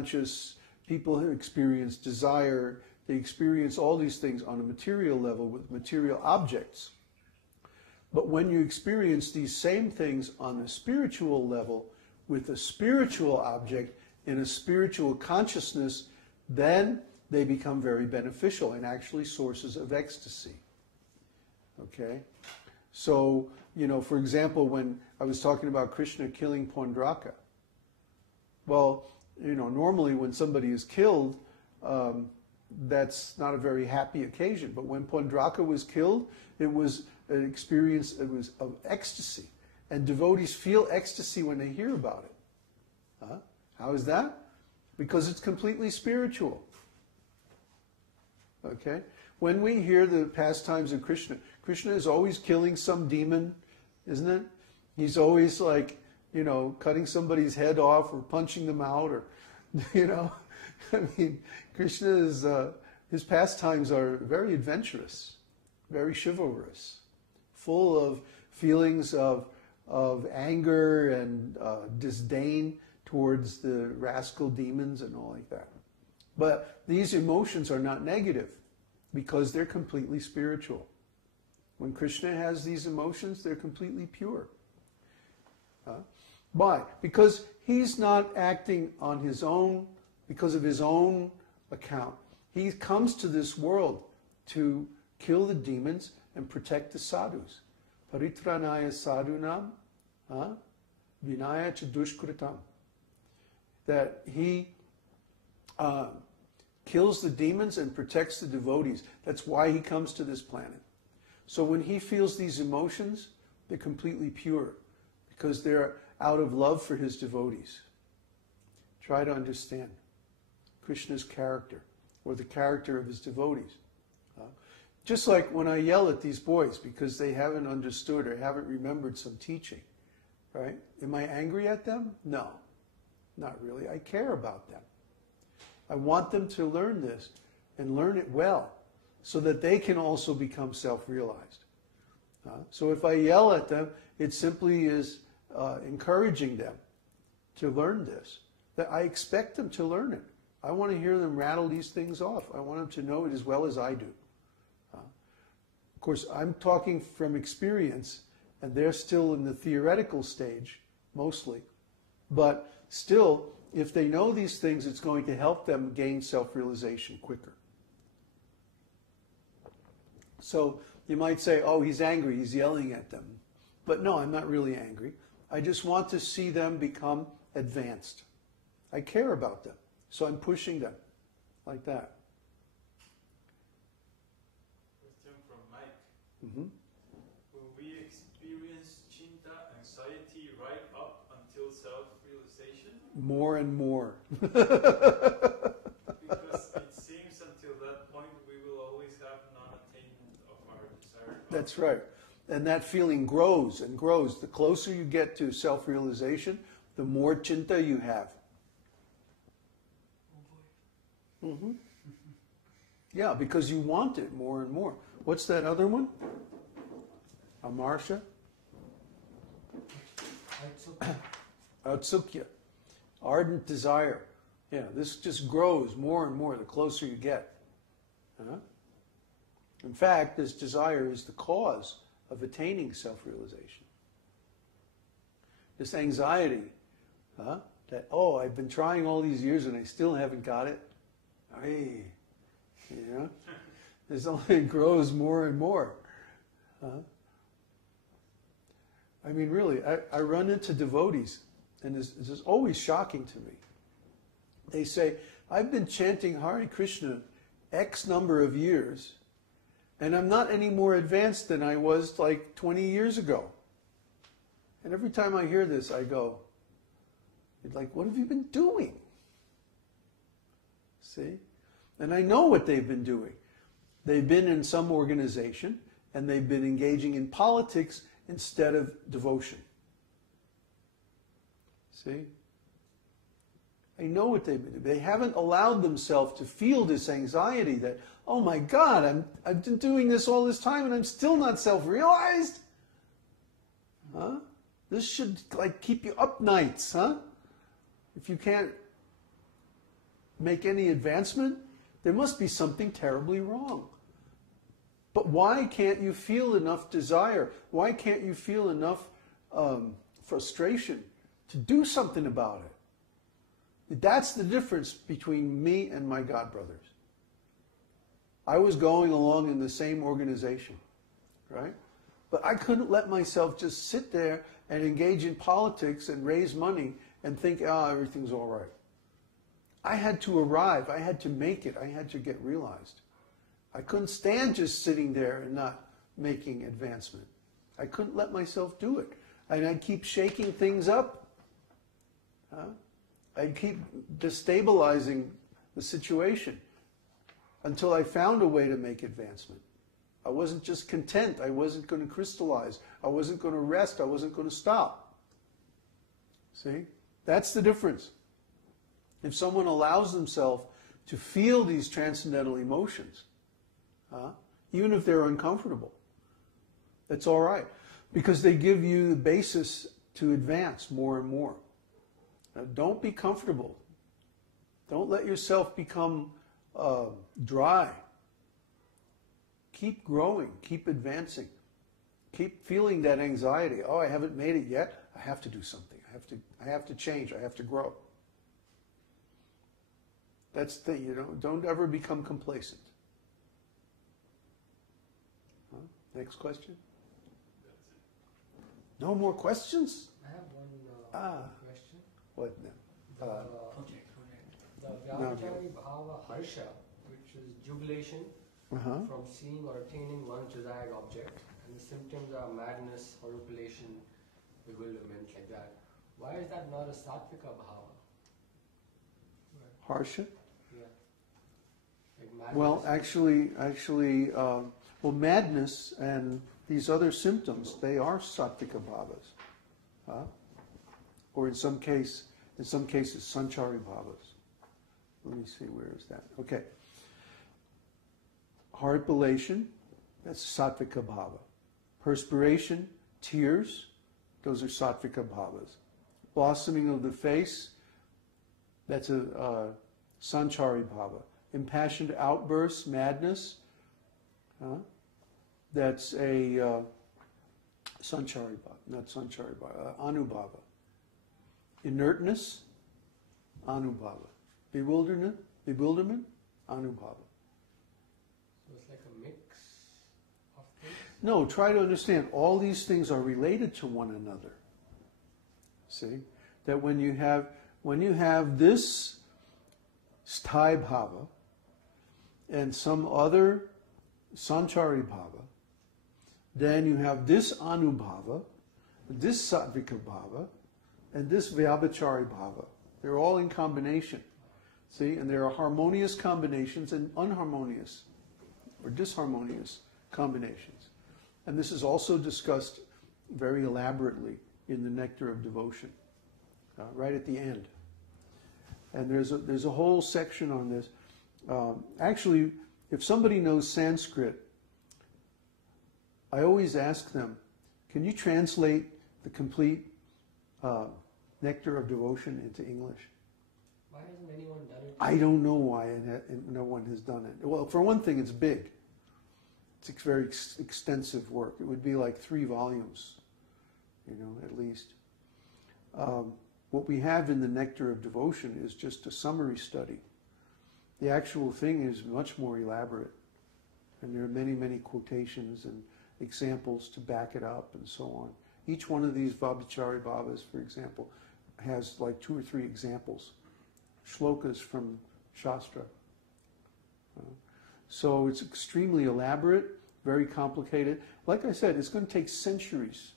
conscious, people who experience desire, they experience all these things on a material level with material objects. But when you experience these same things on a spiritual level with a spiritual object in a spiritual consciousness, then they become very beneficial and actually sources of ecstasy. Okay? So, you know, for example, when I was talking about Krishna killing Pondraka, well, you know, normally when somebody is killed, that's not a very happy occasion. But when Pondraka was killed, it was an experience, it was of ecstasy. And devotees feel ecstasy when they hear about it. Huh? How is that? Because it's completely spiritual. Okay? When we hear the pastimes of Krishna, Krishna is always killing some demon, isn't it? He's always like, you know, cutting somebody's head off or punching them out, or, you know, I mean, Krishna is, his pastimes are very adventurous, very chivalrous, full of feelings of anger and disdain towards the rascal demons and all like that. But these emotions are not negative because they're completely spiritual. When Krishna has these emotions, they're completely pure. Why? Because he's not acting on his own, because of his own account. He comes to this world to kill the demons and protect the sadhus. Paritranaya sadhunam, vinaya cha dushkritam. That he kills the demons and protects the devotees. That's why he comes to this planet. So when he feels these emotions, they're completely pure, because they're out of love for his devotees. Try to understand Krishna's character, or the character of his devotees. Just like when I yell at these boys because they haven't understood or haven't remembered some teaching, right? Am I angry at them? No, not really. I care about them. I want them to learn this and learn it well so that they can also become self-realized. So if I yell at them, it simply is encouraging them to learn this. That I expect them to learn it. I want to hear them rattle these things off. I want them to know it as well as I do. Of course, I'm talking from experience, and they're still in the theoretical stage, mostly. But still, if they know these things, it's going to help them gain self-realization quicker. So you might say, oh, he's angry, he's yelling at them. But no, I'm not really angry. I just want to see them become advanced. I care about them, so I'm pushing them like that. Question from Mike. Mm-hmm. Will we experience cintā, anxiety, right up until self-realization? More and more. Because it seems until that point we will always have non-attainment of our desired. That's right. And that feeling grows and grows. The closer you get to self-realization, the more cintā you have. Mm-hmm. Yeah, because you want it more and more. What's that other one? Amarsha? Autsukya. Ardent desire. Yeah, this just grows more and more the closer you get. In fact, this desire is the cause of attaining self-realization. This anxiety, that, oh, I've been trying all these years and I still haven't got it. Hey, you know, this only grows more and more. I mean, really, I run into devotees, and this is always shocking to me. They say, I've been chanting Hare Krishna X number of years, and I'm not any more advanced than I was like 20 years ago. And every time I hear this, I go, like, what have you been doing? See? And I know what they've been doing. They've been in some organization, and they've been engaging in politics instead of devotion. See? I know what they've been doing. They haven't allowed themselves to feel this anxiety that, oh my God, I've been doing this all this time and I'm still not self-realized. This should like keep you up nights, If you can't make any advancement, there must be something terribly wrong. But why can't you feel enough desire? Why can't you feel enough frustration to do something about it? That's the difference between me and my God brothers. I was going along in the same organization, right? But I couldn't let myself just sit there and engage in politics and raise money and think, everything's all right. I had to arrive. I had to make it. I had to get realized. I couldn't stand just sitting there and not making advancement. I couldn't let myself do it. And I'd keep shaking things up. I'd keep destabilizing the situation until I found a way to make advancement. I wasn't just content. I wasn't going to crystallize. I wasn't going to rest. I wasn't going to stop. See? That's the difference. If someone allows themselves to feel these transcendental emotions, even if they're uncomfortable, that's all right. Because they give you the basis to advance more and more. Now, don't be comfortable. Don't let yourself become dry. Keep growing. Keep advancing. Keep feeling that anxiety. Oh, I haven't made it yet. I have to do something. I have to change. I have to grow. That's the thing. Don't ever become complacent. Next question? No more questions? I have one question. What now? The Vyabhicari-bhava harsha, which is jubilation from seeing or attaining one's desired object, and the symptoms are madness, horripilation, bewilderment, like that. Why is that not a sattvika bhava? Harsha? Yeah. Like madness. Well, actually, madness and these other symptoms, they are sattvika bhavas. Or in some cases, sancārī-bhavas. Let me see, where is that? Okay. Horripilation, that's sattvika bhava. Perspiration, tears, those are sattvika bhavas. Blossoming of the face, that's a sancārī-bhava. Impassioned outbursts, madness, that's a sancārī-bhava, not sancārī-bhava, anubhava. Inertness, anubhava. Bewilderment, anubhava. So it's like a mix of things? No, try to understand, all these things are related to one another. See? That when you have this sthāyi bhava and some other sancārī-bhava, then you have this anubhava, this sattvika bhava, and this vyabhicārī-bhava. They're all in combination. See? And there are harmonious combinations and unharmonious or disharmonious combinations. And this is also discussed very elaborately in the Nectar of Devotion, right at the end. And there's a whole section on this. Actually, if somebody knows Sanskrit, I always ask them, can you translate the complete Nectar of Devotion into English? Why hasn't anyone done it? I don't know why no one has done it. Well, for one thing, it's big. It's very extensive work. It would be like 3 volumes, at least. What we have in the Nectar of Devotion is just a summary study. The actual thing is much more elaborate. And there are many, many quotations and examples to back it up and so on. Each one of these Vyabhicari-bhavas, for example, has like 2 or 3 examples, shlokas from Shastra. So it's extremely elaborate, very complicated. Like I said, it's going to take centuries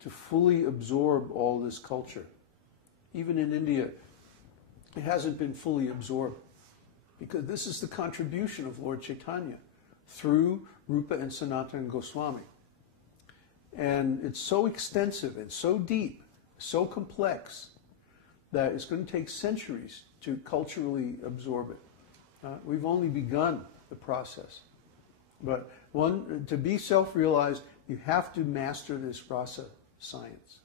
to fully absorb all this culture. Even in India, it hasn't been fully absorbed, because this is the contribution of Lord Chaitanya through Rupa and Sanatana Goswami. And it's so extensive and so deep, so complex, that it's going to take centuries to culturally absorb it. We've only begun the process. But to be self-realized, you have to master this rasa science.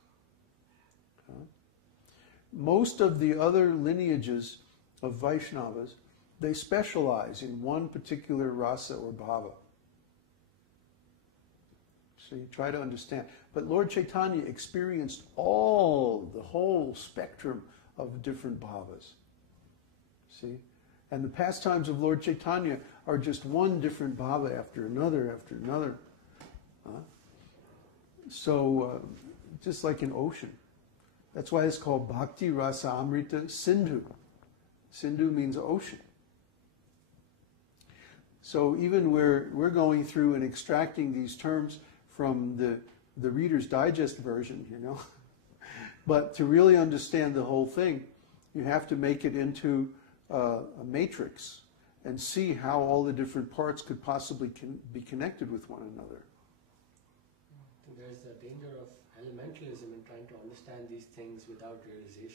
Most of the other lineages of Vaishnavas, they specialize in one particular rasa or bhava. So you try to understand. But Lord Chaitanya experienced the whole spectrum of different bhavas. See? And the pastimes of Lord Chaitanya are just one different bhava after another after another. So, just like an ocean. That's why it's called Bhakti Rasa Amrita Sindhu. Sindhu means ocean. So even we're going through and extracting these terms from the Reader's Digest version, But to really understand the whole thing, you have to make it into a matrix and see how all the different parts could possibly be connected with one another. I think there's a danger of elementalism in trying to understand these things without realization.